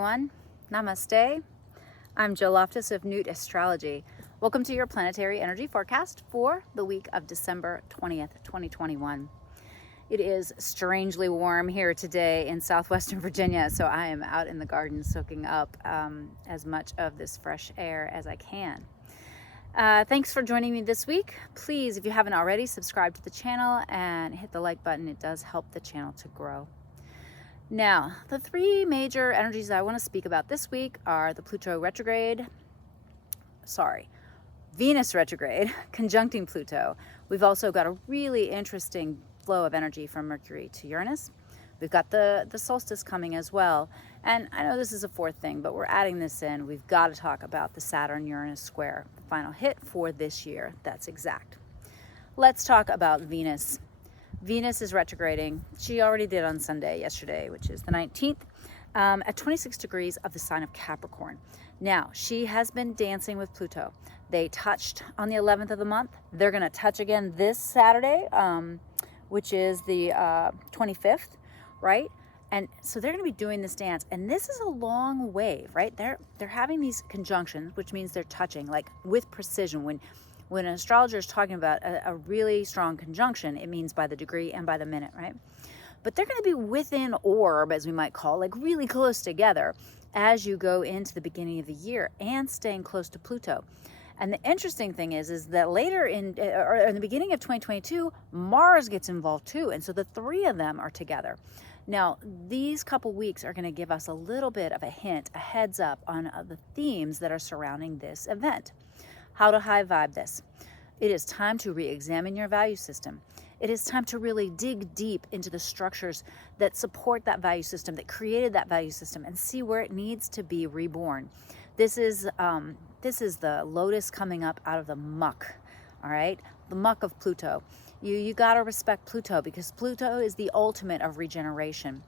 everyone. Namaste. I'm Jill Loftis of Nuit Astrology. Welcome to your Planetary Energy Forecast for the week of December 20th, 2021. It is strangely warm here today in southwestern Virginia, so I am out in the garden soaking up as much of this fresh air as I can. Thanks for joining me this week. Please, if you haven't already, subscribe to the channel and hit the like button. It does help the channel to grow. Now, the three major energies I want to speak about this week are the Venus retrograde, conjuncting Pluto. We've also got a really interesting flow of energy from Mercury to Uranus. We've got the solstice coming as well. And I know this is a fourth thing, but we're adding this in. We've got to talk about the Saturn-Uranus square, the final hit for this year. That's exact. Let's talk about Venus. Venus is retrograding. She already did on Sunday, yesterday, which is the 19th, at 26 degrees of the sign of Capricorn. Now, she has been dancing with Pluto. They touched on the 11th of the month. They're going to touch again this Saturday, which is the 25th, right? And so they're going to be doing this dance. And this is a long wave, right? They're having these conjunctions, which means they're touching, like with precision. When an astrologer is talking about a really strong conjunction, it means by the degree and by the minute, right? But they're going to be within orb, as we might call, like really close together as you go into the beginning of the year and staying close to Pluto. And the interesting thing is that later in the beginning of 2022, Mars gets involved too. And so the three of them are together. Now, these couple weeks are going to give us a little bit of a hint, a heads up on the themes that are surrounding this event. How to high vibe this. It is time to re-examine your value system. It is time to really dig deep into the structures that support that value system, that created that value system, and see where it needs to be reborn. This is the lotus coming up out of the muck, all right? The muck of Pluto. You got to respect Pluto because Pluto is the ultimate of regeneration.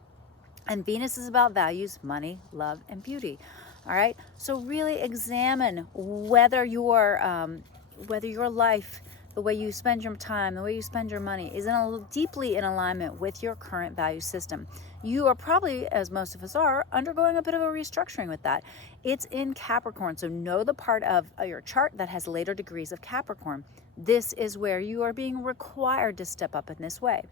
And Venus is about values, money, love, and beauty. All right, so really examine whether your life, the way you spend your time, the way you spend your money is deeply in alignment with your current value system. You are probably, as most of us are, undergoing a bit of a restructuring with that. It's in Capricorn, so know the part of your chart that has later degrees of Capricorn. This is where you are being required to step up in this way.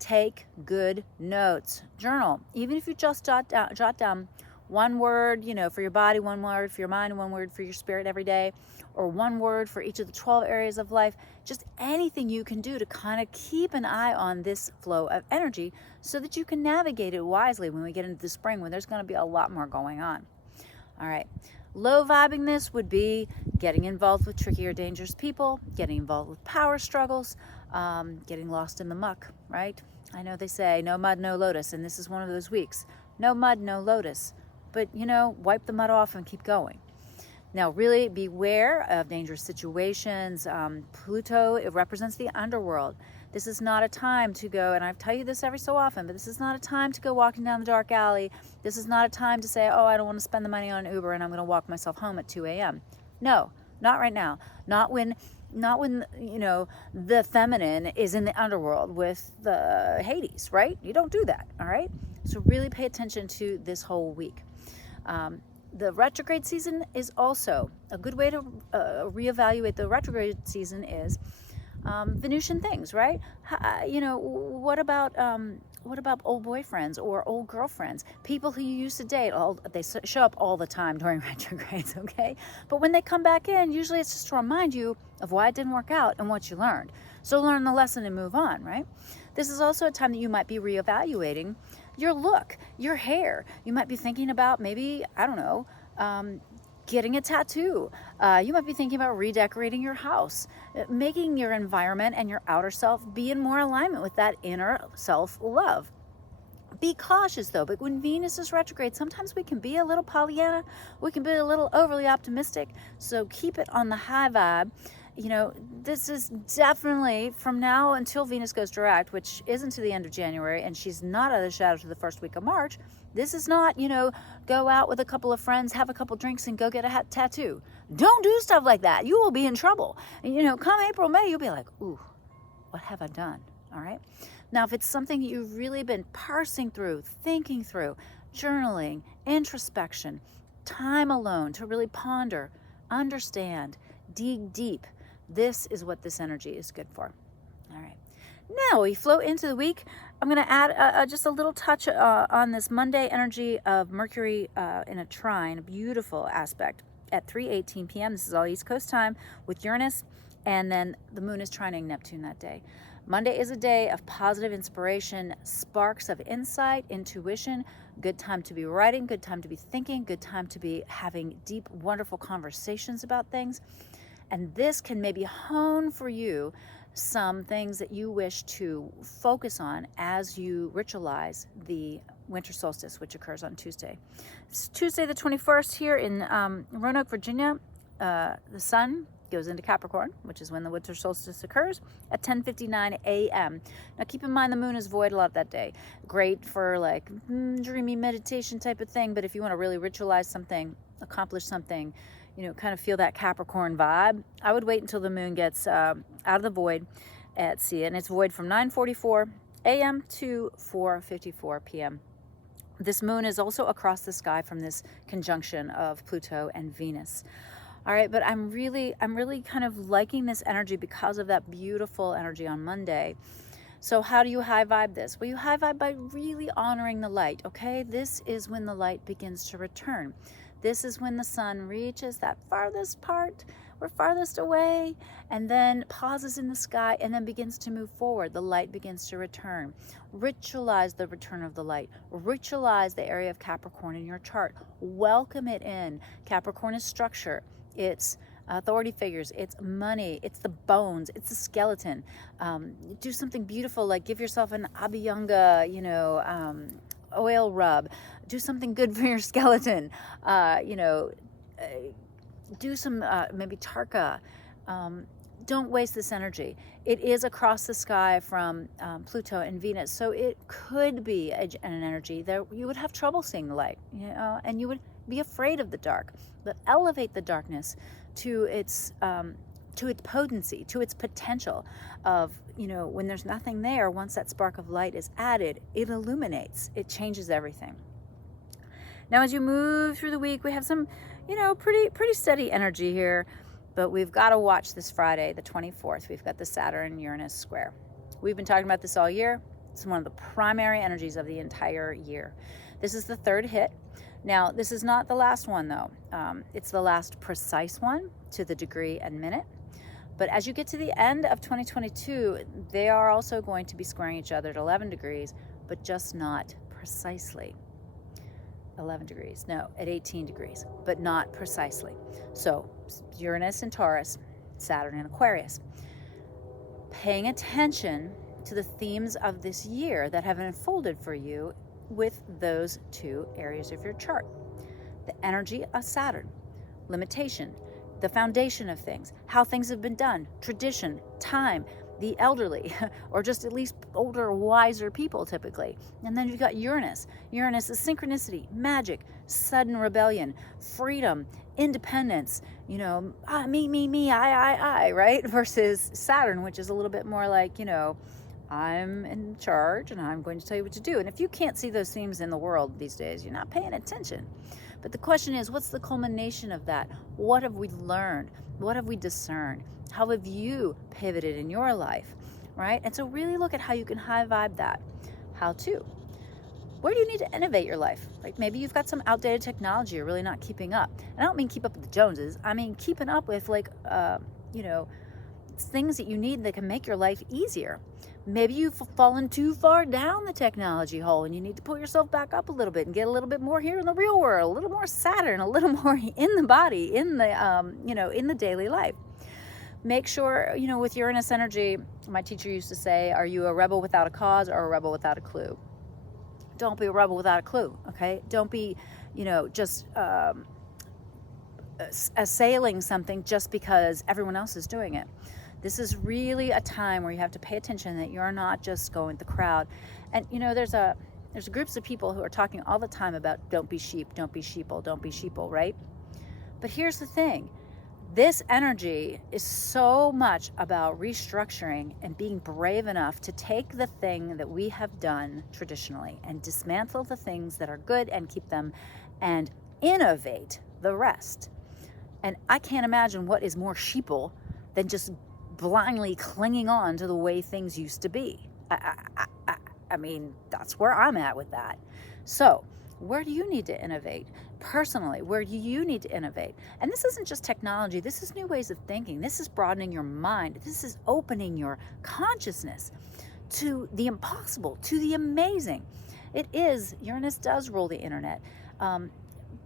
Take good notes. Journal, even if you just jot down one word, for your body, one word for your mind, one word for your spirit every day, or one word for each of the 12 areas of life. Just anything you can do to kind of keep an eye on this flow of energy so that you can navigate it wisely when we get into the spring, when there's going to be a lot more going on. All right. Low vibing this would be getting involved with tricky or dangerous people, getting involved with power struggles, getting lost in the muck, right? I know they say no mud, no lotus, and this is one of those weeks. No mud, no lotus. But, wipe the mud off and keep going. Now, really beware of dangerous situations. Pluto, it represents the underworld. This is not a time to go, and I tell you this every so often, but this is not a time to go walking down the dark alley. This is not a time to say, oh, I don't want to spend the money on an Uber and I'm going to walk myself home at 2 a.m. No, not right now. Not when the feminine is in the underworld with the Hades, right? You don't do that, all right? So really pay attention to this whole week. The retrograde season is also a good way to reevaluate the retrograde season is Venusian things, right? What about old boyfriends or old girlfriends, people who you used to date? They show up all the time during retrogrades, okay? But when they come back in, usually it's just to remind you of why it didn't work out and what you learned. So learn the lesson and move on, right? This is also a time that you might be reevaluating your look, your hair. You might be thinking about maybe, getting a tattoo. You might be thinking about redecorating your house, making your environment and your outer self be in more alignment with that inner self-love. Be cautious though, but when Venus is retrograde, sometimes we can be a little Pollyanna, we can be a little overly optimistic, so keep it on the high vibe. This is definitely from now until Venus goes direct, which isn't to the end of January, and she's not out of the shadow to the first week of March. This is not, go out with a couple of friends, have a couple drinks, and go get a tattoo. Don't do stuff like that. You will be in trouble. And, come April, May, you'll be like, ooh, what have I done? All right. Now, if it's something you've really been parsing through, thinking through, journaling, introspection, time alone to really ponder, understand, dig deep. This is what this energy is good for. All right. Now we flow into the week. I'm going to add just a little touch on this Monday energy of Mercury in a trine, a beautiful aspect at 3:18 p.m. This is all East Coast time with Uranus, and then the moon is trining Neptune that day. Monday is a day of positive inspiration, sparks of insight, intuition, good time to be writing, good time to be thinking, good time to be having deep, wonderful conversations about things. And this can maybe hone for you some things that you wish to focus on as you ritualize the winter solstice, which occurs on Tuesday. It's Tuesday the 21st here in Roanoke, Virginia. The sun goes into Capricorn, which is when the winter solstice occurs, at 10:59 a.m. Now keep in mind the moon is void a lot that day. Great for like dreamy meditation type of thing, but if you want to really ritualize something, accomplish something, kind of feel that Capricorn vibe, I would wait until the moon gets out of the void at sea, and it's void from 9:44 a.m. to 4:54 p.m. This moon is also across the sky from this conjunction of Pluto and Venus. All right, but I'm really kind of liking this energy because of that beautiful energy on Monday. So how do you high vibe this? Well, you high vibe by really honoring the light, okay? This is when the light begins to return. This is when the sun reaches that farthest part, or farthest away, and then pauses in the sky and then begins to move forward. The light begins to return. Ritualize the return of the light. Ritualize the area of Capricorn in your chart. Welcome it in. Capricorn is structure. It's authority figures, it's money, it's the bones, it's the skeleton. Do something beautiful, like give yourself an Abhyanga, oil rub. Do something good for your skeleton. Do some maybe tarka. Don't waste this energy. It is across the sky from Pluto and Venus, so it could be an energy that you would have trouble seeing the light, and you would be afraid of the dark. But elevate the darkness to its potency, to its potential of, when there's nothing there, once that spark of light is added, it illuminates, it changes everything. Now, as you move through the week, we have some, pretty steady energy here, but we've got to watch this Friday, the 24th. We've got the Saturn-Uranus square. We've been talking about this all year. It's one of the primary energies of the entire year. This is the third hit. Now, this is not the last one, though. It's the last precise one to the degree and minute. But as you get to the end of 2022, they are also going to be squaring each other at 11 degrees, but just not precisely 11 degrees. No, at 18 degrees, but not precisely. So Uranus in Taurus, Saturn in Aquarius. Paying attention to the themes of this year that have unfolded for you with those two areas of your chart. The energy of Saturn, limitation, the foundation of things, how things have been done, tradition, time, the elderly, or just at least older, wiser people typically. And then you've got Uranus. Uranus is synchronicity, magic, sudden rebellion, freedom, independence, me, I, right? Versus Saturn, which is a little bit more like, I'm in charge and I'm going to tell you what to do. And if you can't see those themes in the world these days, you're not paying attention. But the question is, what's the culmination of that? What have we learned? What have we discerned? How have you pivoted in your life, right? And so really look at how you can high vibe that. How to? Where do you need to innovate your life? Like maybe you've got some outdated technology you're really not keeping up. And I don't mean keep up with the Joneses. I mean keeping up with things that you need that can make your life easier. Maybe you've fallen too far down the technology hole and you need to pull yourself back up a little bit and get a little bit more here in the real world, a little more Saturn, a little more in the body, in the daily life. Make sure, with Uranus energy, my teacher used to say, are you a rebel without a cause or a rebel without a clue? Don't be a rebel without a clue, okay? Don't be, just assailing something just because everyone else is doing it. This is really a time where you have to pay attention that you're not just going with the crowd. And there's groups of people who are talking all the time about don't be sheep, don't be sheeple, right? But here's the thing. This energy is so much about restructuring and being brave enough to take the thing that we have done traditionally and dismantle the things that are good and keep them, and innovate the rest. And I can't imagine what is more sheeple than just blindly clinging on to the way things used to be. I mean, that's where I'm at with that. So, where do you need to innovate? Personally, where do you need to innovate? And this isn't just technology, this is new ways of thinking. This is broadening your mind. This is opening your consciousness to the impossible, to the amazing. Uranus does rule the internet.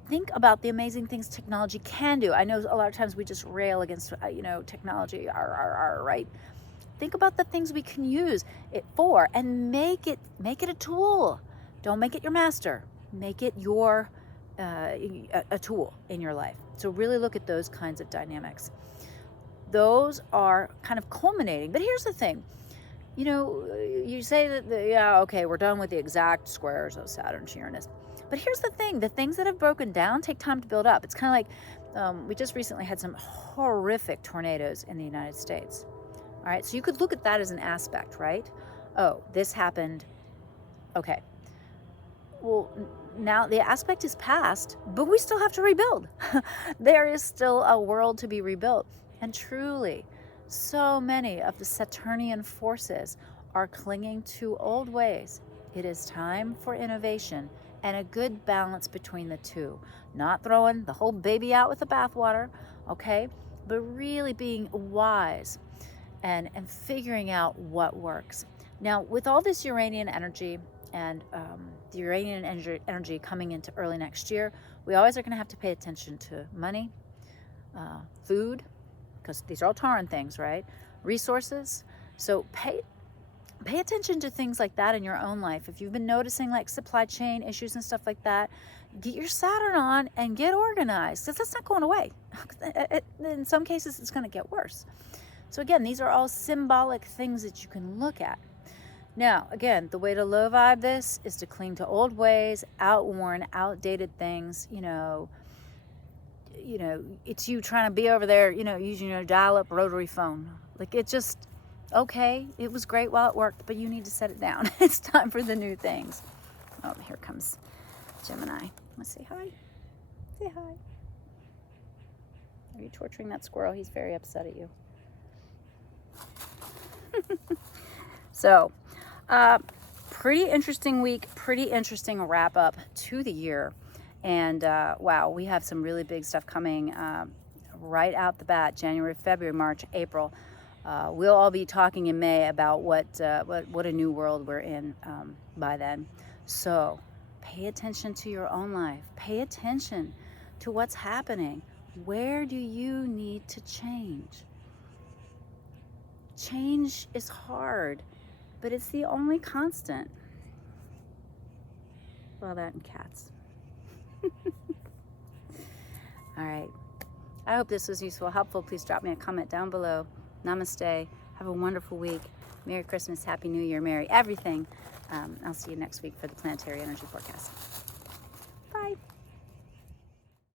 Think about the amazing things technology can do. I know a lot of times we just rail against, technology, right? Think about the things we can use it for and make it a tool. Don't make it your master. Make it your a tool in your life. So really look at those kinds of dynamics. Those are kind of culminating. But here's the thing. You say that, we're done with the exact squares of Saturn to Uranus. But here's the thing. The things that have broken down take time to build up. It's kind of like we just recently had some horrific tornadoes in the United States. All right, so you could look at that as an aspect, right? Oh, this happened. Okay. Well, now the aspect is past, but we still have to rebuild. There is still a world to be rebuilt. And truly, so many of the Saturnian forces are clinging to old ways. It is time for innovation and a good balance between the two. Not throwing the whole baby out with the bathwater, okay? But really being wise and figuring out what works. Now, with all this Uranian energy and the Uranian energy coming into early next year, we always are going to have to pay attention to money, food, because these are all Tauran things, right? Resources. So pay attention to things like that in your own life. If you've been noticing like supply chain issues and stuff like that, get your Saturn on and get organized, because that's not going away. In some cases, it's going to get worse. So again, these are all symbolic things that you can look at. Now, again, the way to low vibe this is to cling to old ways, outworn, outdated things. It's you trying to be over there, using your dial-up rotary phone. Like, it just, okay, it was great while it worked, but you need to set it down. It's time for the new things. Oh, here comes Gemini. Let's say hi. Say hi. Are you torturing that squirrel? He's very upset at you. So, pretty interesting week, pretty interesting wrap up to the year. And wow, we have some really big stuff coming right out the bat, January, February, March, April. We'll all be talking in May about what a new world we're in by then. So pay attention to your own life. Pay attention to what's happening. Where do you need to change? Change is hard, but it's the only constant. Well, that and cats. All right. I hope this was useful, helpful. Please drop me a comment down below. Namaste. Have a wonderful week. Merry Christmas. Happy New Year. Merry everything. I'll see you next week for the Planetary Energy Forecast.